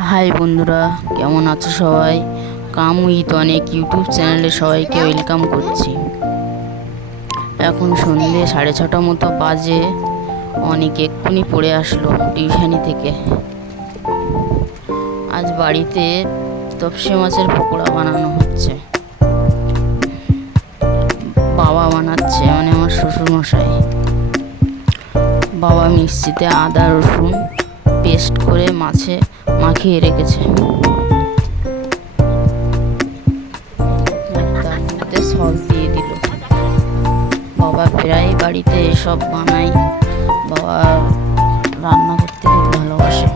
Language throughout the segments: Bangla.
হাই বন্ধুরা, কেমন আছো সবাই? কাম উইথ অনেক ইউটিউব চ্যানেলে সবাইকে ওয়েলকাম করছি। এখন সন্ধ্যে 6:30 মতো বাজে। অনেক এক্ষুনি পড়ে আসলো টিউশনি থেকে। আজ বাড়িতে তপসি মাছের পকোড়া বানানো হচ্ছে। বাবা বানাচ্ছে, মানে আমার শ্বশুরমশাই। বাবা মিক্সিতে আদা রসুন পেস্ট করে মাছে মাখিয়ে রেখেছে। তার মধ্যে সস দিয়ে দিল। বাবা প্রায় বাড়িতে এসব বানাই। বাবা রান্না করতে খুব ভালোবাসে।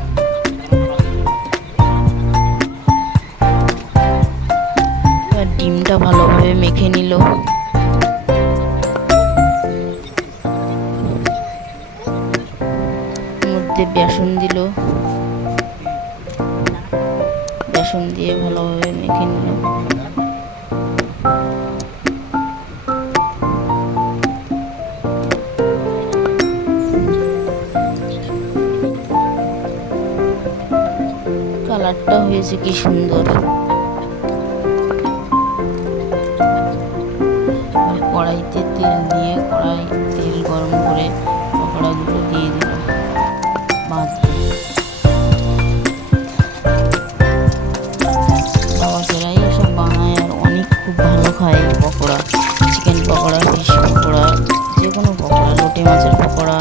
ডিমটা ভালোভাবে মেখে নিল। মধ্যে বেসন দিল, বেসন দিয়ে ভালোভাবে মেখে নিল। কালারটা হয়েছে কি সুন্দর। আর কড়াইতে তেল দিয়ে তেল গরম করে পকোড়াগুলো দিয়ে দিল ভাজতে। বাবা প্রায় এসব বানায় আর অনেক খুব ভালো খায় এই পকোড়া। চিকেন পকোড়া, ফিশ পকোড়া, যে কোনো পকোড়া, লোটে মাছের পকোড়া।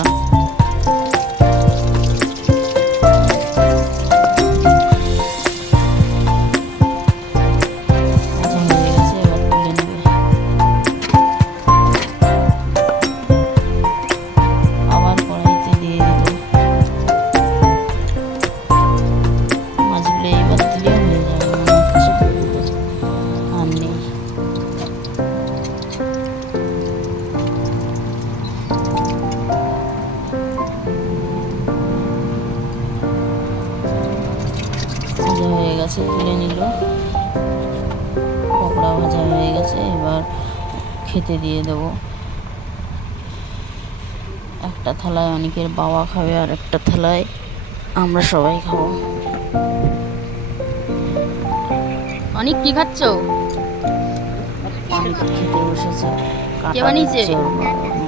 ভাজা হয়ে গেছে, তুলে নিল। পকোড়া ভাজা হয়ে গেছে, এবার খেতে দিয়ে দেব। একটা থালায় অনেকের বাবা খাবে আর একটা থালায় আমরা সবাই খাবো। অনেক কি খাচ্ছ? অনেক খেতে বসেছে। কে বানিয়েছে?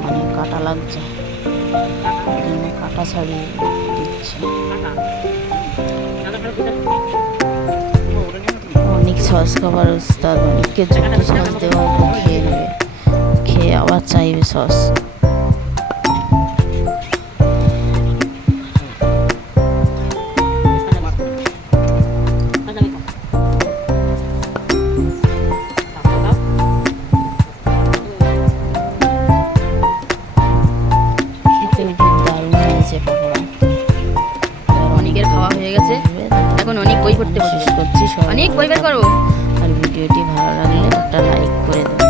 মানে কাটা লাগছে, ওই জন্য কাটা ছাড়িয়ে দিচ্ছে। অনেক সস খাবার উস্তাদ, অনেককে যত সস দেওয়া হতো খেয়ে নেবে, খেয়ে আবার চাইবে সস। খেতেও খুব দারুণ হয়েছে পকোড়া। অনেকের খাওয়া হয়ে গেছে, এখন অনেক বই পড়তে বসে। শেষ করছি। অনেক বই বের করো। আর ভিডিওটি ভালো লাগলে একটা লাইক করে দেবো।